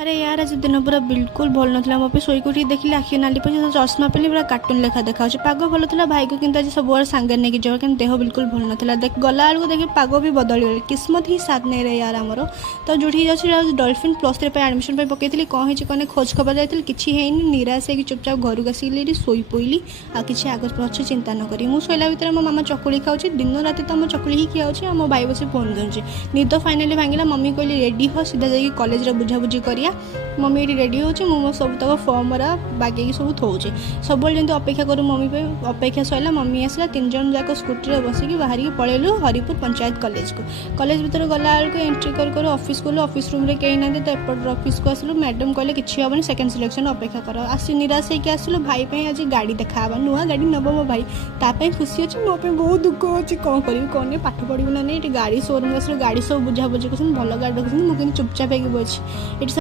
अरे यार आज दिन पूरा बिल्कुल भल ना मो शोक उठी देखिए आखि नाली पे चश्मा पहले पूरा कार्टून लेखा देखा पाग भल था भाई को किंतु आज सब सांगे नहीं कि कि देह बिल्कुल भल ना देख गला बेलू देख पाग भी बदल गला किस्मत ही साथ नहीं रहे यार आमर तो जो जाऊँ डॉल्फिन +3 एडमिशन पकई कौन कौन खोज खबर जाती किसी है निराश हो चुपचाप घर को आसिक शोई पड़ी आ कि आग पछ चिंता न करी मुझे शोला भितर मो मामा चकुली खाऊँ दिन राति तो चकुली ही खिया मो भाई बस फोन दूसरी निद फाइनाली भांगिला मम्मी कहली रेडी हो सीधा जाकि कॉलेज बुझाबुझी करिया मम्मी ये रेडी हो मो सब तक फर्म बागे सब थोचे सब जमी अपेक्षा करूँ मम्मी पे अपेक्षा सैला मम्मी आसला 3 जन जाक स्कूटी बसिक बाहर की पलैलु हरिपुर पंचायत कॉलेज को कॉलेज भीतर गला बेलू एंट्री कर ऑफिस गलु ऑफिस रूम रे कहीं ना तो एपट ऑफिस को आसलु मैडम कहले कि हेनी सेकेंड सिलेक्शन अपेक्षा कर आसी निराश होकर आसलु भाई पे आज गाड़ी देखा नुआ गाड़ी नब मो भाई ताप खुशी अच्छी मो बहुत दुख अच्छी कौन करी कौन पाठ पढ़ू ना नहीं गाड़ी शोरूम आसलु गाड़ी सब बुझाबुझी कर भल गाड़ी रखुच्च मुझे चुपचाप बची